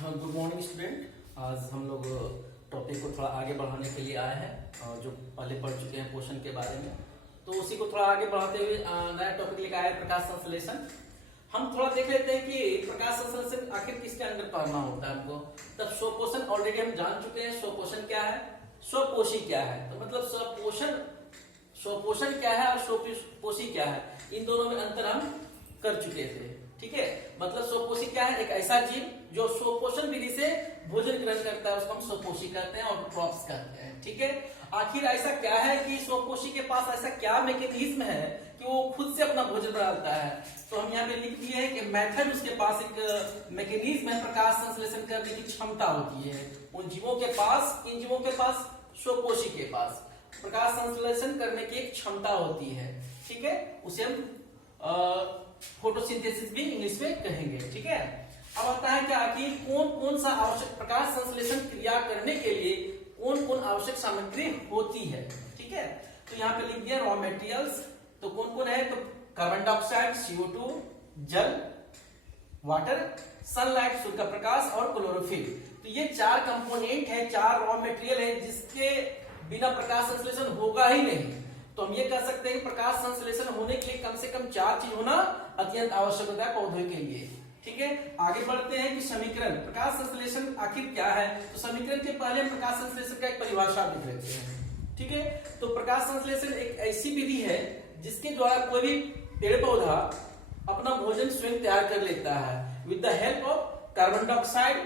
Good morning student. आज हम लोग टॉपिक को थोड़ा आगे बढ़ाने के लिए आए हैं जो पहले पढ़ चुके हैं पोषण के बारे में, तो उसी को थोड़ा आगे बढ़ाते हुए नया टॉपिक लेकर आए प्रकाश संश्लेषण। हम थोड़ा देख लेते हैं कि प्रकाश संश्लेषण आखिर किसके अंदर पढ़ना होता है हमको। तब स्वपोषण ऑलरेडी हम जान चुके हैं, स्वपोषण क्या है, स्वपोषी क्या है। तो मतलब स्वपोषण क्या है और स्वपोषी क्या है, इन दोनों में अंतर हम कर चुके थे। ठीक है, मतलब स्वपोषी क्या है, एक ऐसा जीव जो स्वपोषण विधि से भोजन ग्रहण करता है, उसको हम स्वपोषी कहते हैं और क्रॉप्स कहते हैं। ठीक है, आखिर ऐसा क्या है कि स्वपोषी के पास ऐसा क्या मैकेनिज्म है कि वो खुद से अपना भोजन बनाता है। तो हम यहाँ पे लिख दिए हैं कि मेथड, उसके पास एक मैकेनिज्म है, प्रकाश संश्लेषण करने की क्षमता होती है उन जीवों के पास, इन जीवों के पास, स्वपोषी के पास प्रकाश संश्लेषण करने की एक क्षमता होती है। ठीक है, उसे हम फोटोसिंथेसिस भी इंग्लिश में कहेंगे। ठीक है, अब आता है कि आखिर कौन कौन सा आवश्यक प्रकाश संश्लेषण क्रिया करने के लिए कौन कौन आवश्यक सामग्री होती है। ठीक है, तो यहाँ पे लिख दिया रॉ मटेरियल्स। तो कौन कौन है, तो कार्बन डाइऑक्साइड, CO2, जल, वाटर, सनलाइट, सूर्य का प्रकाश और क्लोरोफिल। तो ये चार कंपोनेंट है, चार रॉ मटेरियल है जिसके बिना प्रकाश संश्लेषण होगा ही नहीं। तो हम ये कह सकते हैं कि प्रकाश संश्लेषण होने के लिए कम से कम चार चीज होना अत्यंत आवश्यक होता है पौधों के लिए। ठीक है, आगे बढ़ते हैं कि समीकरण, प्रकाश संश्लेषण आखिर क्या है। तो समीकरण के पहले हम प्रकाश संश्लेषण का एक परिभाषा लिख लेते हैं। ठीक है, तो प्रकाश संश्लेषण एक ऐसी विधि है जिसके द्वारा कोई भी पेड़ पौधा अपना भोजन स्वयं तैयार कर लेता है with the help of carbon dioxide,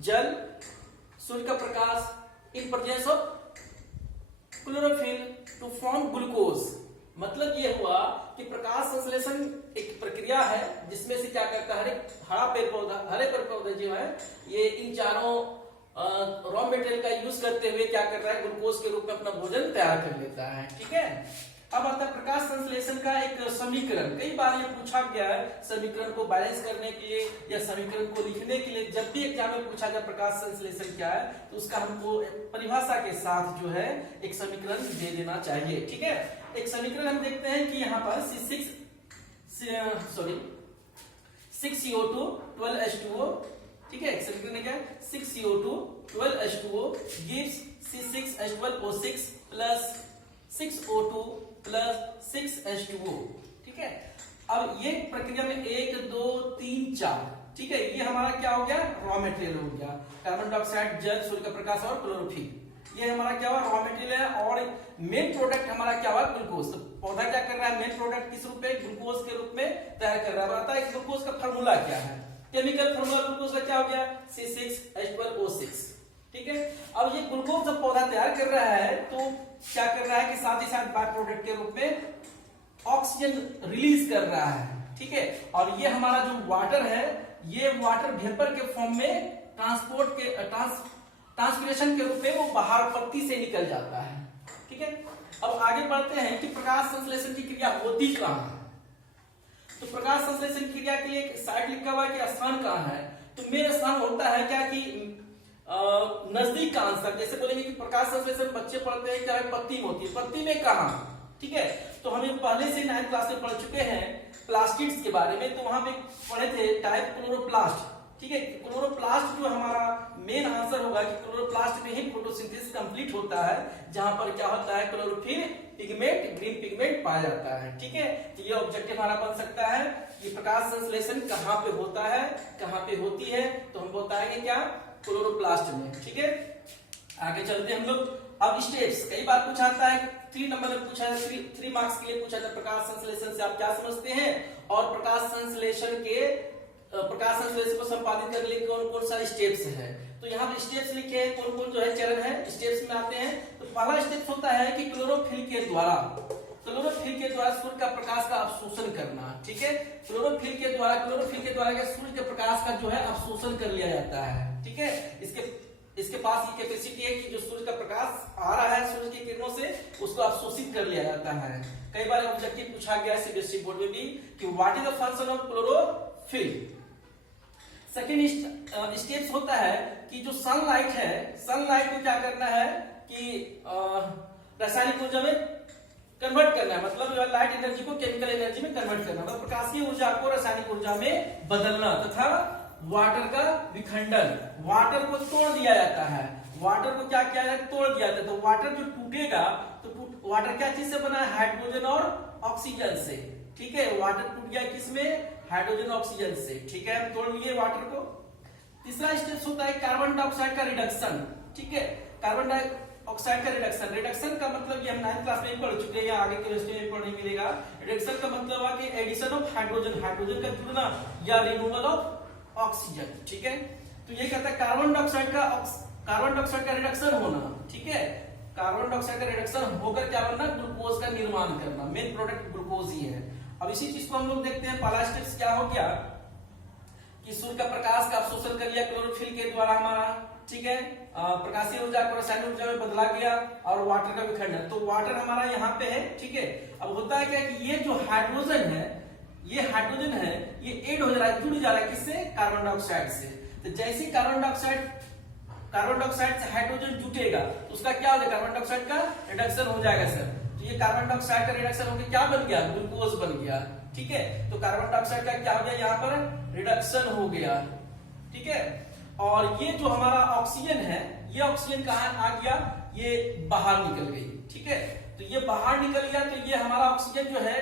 जल, सूर्य का प्रकाश, in presence of chlorophyll to form glucose. मतलब ये हुआ कि प्रकाश संश्लेषण एक प्रक्रिया है जिसमें से क्या करता है, हरे पेड़ पौधे जो है ये इन चारों रॉ मटेरियल का यूज करते हुए क्या कर रहा है, ग्लूकोज के रूप में अपना भोजन तैयार कर लेता है। ठीक है, अब आता है प्रकाश संश्लेषण का एक समीकरण। कई बार ये पूछा गया है समीकरण को बैलेंस करने के लिए या समीकरण को लिखने के लिए। जब भी एग्जाम में पूछा जाए प्रकाश संश्लेषण क्या है, तो उसका हमको परिभाषा के साथ जो है एक समीकरण दे देना चाहिए। ठीक है, एक समीकरण हम देखते हैं कि यहाँ पर 6CO2 12H2O। ठीक है, एक समीकरण क्या है, 6CO2 12H2O gives C6H12O6 plus 6O2 plus 6H2O। ठीक है, अब ये प्रक्रिया में 1 2 3 4, ठीक है, ये हमारा क्या हो गया, रॉ मटेरियल हो गया। कार्बन डाइऑक्साइड, जल, सूर्य का प्रकाश और क्लोरोफिल, ये हमारा क्या हुआ, रॉ मटेरियल है। और मेन प्रोडक्ट हमारा क्या हुआ, ग्लूकोज। तो पौधा क्या कर रहा है, मेन प्रोडक्ट किस रूप में, ग्लूकोज के रूप में तैयार कर रहा है। बताइए ग्लूकोज का फार्मूला क्या है, केमिकल फार्मूला ग्लूकोज का क्या हो गया, C6H12O6। ठीक है, अब ये ग्लूकोज जब पौधा तैयार कर रहा है तो क्या कर रहा है कि साथ ही साथ बाय प्रोडक्ट के रूप में ऑक्सीजन रिलीज कर रहा है। ठीक है, और ये हमारा जो वाटर है, ये वाटर वेपर के फॉर्म में ट्रांसपिरेशन के रूप में वो बाहर पत्ती से निकल जाता है। ठीक है, अब आगे बढ़ते हैं कि प्रकाश संश्लेषण की क्रिया होती कहां है। तो प्रकाश संश्लेषण क्रिया के लिए एक साइड लिखा हुआ है कि स्थान कहां है। तो मेन स्थान होता है क्या कि नजदीक का आंसर। जैसे बोलेंगे कि प्रकाश संश्लेषण बच्चे पढ़ते हैं क्या, पत्ती में होती है, पत्ती में कहां। ठीक है, तो हम पहले से 9th क्लास में पढ़ चुके हैं प्लास्टिड्स के बारे में। तो वहां पे पढ़े थे टाइप क्लोरोप्लास्ट। ठीक है, क्लोरोप्लास्ट जो हमारा मेन आंसर होगा कि क्लोरोप्लास्ट में ही फोटोसिंथेसिस कंप्लीट होता है, जहां पर क्या होता है, क्लोरोफिल पिगमेंट, ग्रीन पिगमेंट पाया जाता है। ठीक है, तो ये ऑब्जेक्टिव हमारा बन सकता है कि प्रकाश संश्लेषण कहां पे होता है, कहां पे होती है। तो हम बताएंगे क्या, क्लोरोप्लास्ट में। ठीक है, आगे चलते हम लोग। अब स्टेप्स, कई बार पूछा आता है 3 नंबर में पूछा है, 3 मार्क्स के लिए पूछा था, प्रकाश संश्लेषण से आप क्या समझते हैं और प्रकाश संश्लेषण को संपादित करने के लिए कौन कौन सा स्टेप्स है। तो यहाँ पे स्टेप्स लिखे हैं, कौन कौन जो है चरण है, स्टेप्स में आते हैं। तो पहला स्टेप होता है कि क्लोरोफिल के द्वारा सूर्य का प्रकाश का अवशोषण करना। ठीक है, क्लोरोफिल के द्वारा सूर्य के प्रकाश का जो है अवशोषण कर लिया जाता है। ठीक है, इसके पास ये कैपेसिटी है कि जो सूर्य का प्रकाश आ रहा है सूर्य की किरणों से, उसको अवशोषित कर लिया जाता है। कई बार ऑब्जेक्टिव पूछा गया है सीबीएसई बोर्ड में भी कि what is the function of chlorophyll. Second steps होता है कि जो सनलाइट है, सनलाइट को क्या करना है कि रासायनिक ऊर्जा में कन्वर्ट करना है। मतलब लाइट एनर्जी को केमिकल एनर्जी में कन्वर्ट करना, मतलब प्रकाशीय ऊर्जा को रासायनिक ऊर्जा में बदलना तथा वाटर का विखंडन, वाटर को तोड़ दिया जाता है, वाटर को क्या किया जाता है, तोड़ दिया जाता है। तो वाटर जो टूटेगा तो वाटर क्या चीज से बना है, हाइड्रोजन और ऑक्सीजन से, ठीक है। वाटर टूट गया किसमें, हाइड्रोजन ऑक्सीजन से, ठीक है, हम तोड़ लिए वाटर को। तीसरा स्टेप होता है कार्बन डाइऑक्साइड का रिडक्शन, ठीक है। कार्बन डाइऑक्साइड का रिडक्शन, रिडक्शन का मतलब ये हम 9th क्लास में ही पढ़ चुके हैं, या आगे केमिस्ट्री में पढ़ने मिलेगा। रिडक्शन का मतलब है कि एडिशन ऑफ हाइड्रोजन, हाइड्रोजन का जुड़ना या रिमूवल ऑफ ऑक्सीजन, ठीक है। तो ये कहता है कार्बन डाइऑक्साइड का रिडक्शन होना, ठीक है। कार्बन डाइऑक्साइड का रिडक्शन होकर क्या बनना, ग्लूकोज का निर्माण करना, मेन प्रोडक्ट ग्लूकोज ही है। अब इसी चीज को हम लोग देखते हैं, पहला स्टेप क्या हो गया कि सूर्य का प्रकाश का अवशोषण कर लिया क्लोरोफिल के द्वारा हमारा, ठीक है। प्रकाशीय ऊर्जा को रासायनिक ऊर्जा में बदला गया और वाटर का विखंडन, तो वाटर हमारा यहाँ पे है, ठीक है। अब होता है क्या कि ये जो हाइड्रोजन है, ये हाइड्रोजन है, ये एड हो जा रहा है, जुड़ जा रहा है किससे, कार्बन डाइऑक्साइड से। तो जैसे कार्बन डाइऑक्साइड से हाइड्रोजन जुटेगा तो उसका क्या हो जाएगा, कार्बन डाइऑक्साइड का रिडक्शन हो जाएगा सर। तो ये कार्बन डाइऑक्साइड का रिडक्शन होकर क्या बन गया, ग्लूकोज बन गया, ठीक है। तो कार्बन डाइऑक्साइड का क्या हो गया, यहाँ पर रिडक्शन हो गया, ठीक है। और ये जो हमारा ऑक्सीजन है, ये ऑक्सीजन कहाँ आ गया, ये बाहर निकल गई, ठीक है। तो ये बाहर निकल गया, तो ये हमारा ऑक्सीजन जो है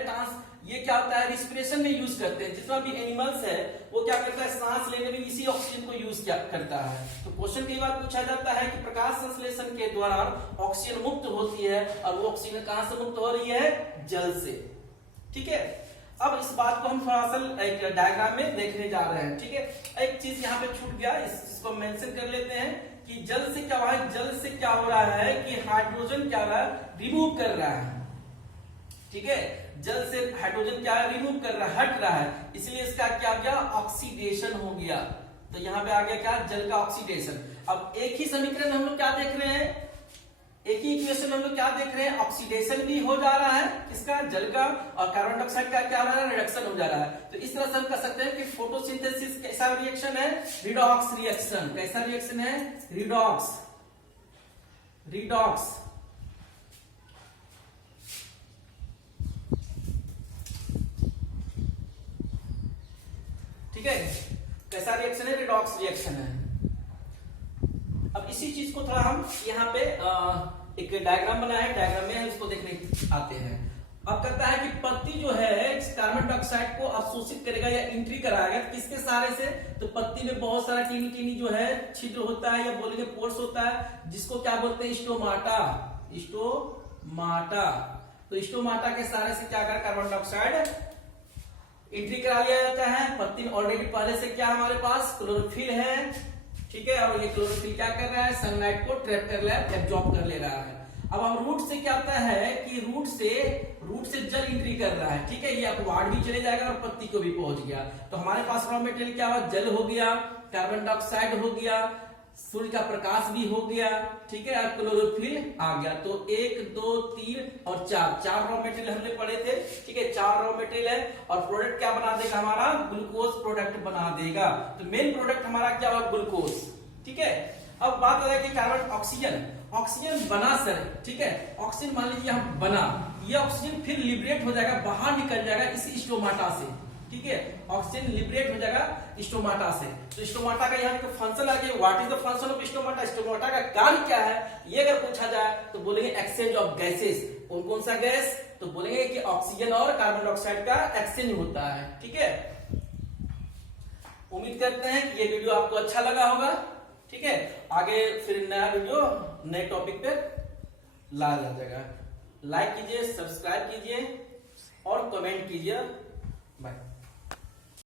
ये क्या होता है, रिस्पिरेशन में यूज करते हैं। जितना भी एनिमल्स है वो क्या करता है, सांस लेने में इसी ऑक्सीजन को यूज करता है। तो क्वेश्चन कई बार पूछा जाता है कि प्रकाश संश्लेषण के दौरान ऑक्सीजन मुक्त होती है, और वो ऑक्सीजन कहां से मुक्त हो रही है, जल से, ठीक है। अब इस बात को हम थोड़ा सा एक डायग्राम में देखने जा रहे हैं, ठीक है। एक चीज यहाँ पे छूट गया, इसको मेंशन कर लेते हैं कि जल से क्या हुआ है, जल से क्या हो रहा है कि हाइड्रोजन क्या हो रहा है, रिमूव कर रहा है, ठीक है। जल से हाइड्रोजन क्या है, रिमूव कर रहा है, हट रहा है, इसलिए इसका क्या हो गया, ऑक्सीडेशन हो गया। तो यहाँ पे आ गया क्या, जल का ऑक्सीडेशन। अब एक ही समीकरण हम लोग क्या देख रहे हैं, एक ही इक्वेशन हम लोग क्या देख रहे हैं, ऑक्सीडेशन भी हो जा रहा है किसका, जल का, और कार्बन डाइऑक्साइड का क्या हो रहा है, रिडक्शन हो जा रहा है। तो इस तरह से हम कह सकते हैं कि फोटोसिंथेसिस कैसा रिएक्शन है, रिडॉक्स रिएक्शन। कैसा रिएक्शन है, रिडॉक्स, रिडॉक्स, ठीक है। कैसा रिएक्शन है, रिडॉक्स रिएक्शन है। अब इसी चीज को थोड़ा हम यहाँ पे एक डायग्राम बनाया है, डायग्राम में इसको देखने आते हैं। अब कहता है कि पत्ती जो है कार्बन डाइऑक्साइड को अवशोषित करेगा या एंट्री कराएगा किसके सहारे से, तो पत्ती में बहुत सारा टीनी टीनी जो है छिद्र होता है, या बोलेंगे पोर्स होता है, जिसको क्या बोलते हैं, स्टोमाटा, स्टोमाटा। तो स्टोमाटा के सहारे से क्या कर कार्बन डाइऑक्साइड एंट्री करा लिया जाता है। पत्ती में ऑलरेडी पहले से क्या हमारे पास क्लोरोफिल है, ठीक है, और ये क्लोरोफिल क्या कर रहा है, सनलाइट को ट्रैप कर रहा है, एब्जॉर्ब कर ले रहा है। अब हम रूट से क्या होता है कि रूट से जल एंट्री कर रहा है, ठीक है, ये अपवार्ड भी चले जाएगा और पत्ती को भी पहुंच गया। तो हमारे पास रॉ मटेरियल क्या हुआ, जल हो गया, कार्बन डाइऑक्साइड हो गया, सूर्य का प्रकाश भी हो गया, ठीक है, और क्लोरोफिल आ गया। तो 1 2 3 और 4 रॉ मटेरियल हमने पढ़े थे, ठीक है, 4 रॉ मटेरियल है, और प्रोडक्ट क्या बना देगा हमारा, ग्लूकोज प्रोडक्ट बना देगा। तो मेन प्रोडक्ट हमारा क्या हुआ, ग्लूकोज, ठीक है। अब बात हो कि कार्बन ऑक्सीजन बना सर, ठीक है, ऑक्सीजन मान लीजिए हम बना, ये ऑक्सीजन फिर लिबरेट हो जाएगा, बाहर निकल जाएगा इसी स्टोमाटा से, ठीक है, ऑक्सीजन लिबरेट हो जाएगा स्टोमाटा से। तो स्टोमाटा का यहाँ फंक्शन आ गया, what is the function of stomata, stomata का कार्य क्या है, ये अगर पूछा जाए तो बोलेंगे एक्सचेंज ऑफ गैसेस। कौन सा गैस, तो बोलेंगे कि ऑक्सीजन और कार्बन डाइऑक्साइड का एक्सचेंज होता है, ठीक है। उम्मीद करते हैं कि ये वीडियो आपको अच्छा लगा होगा, ठीक है। आगे फिर नया वीडियो नए टॉपिक पे लाया जाएगा। लाइक कीजिए, सब्सक्राइब कीजिए और कमेंट कीजिए। बाय।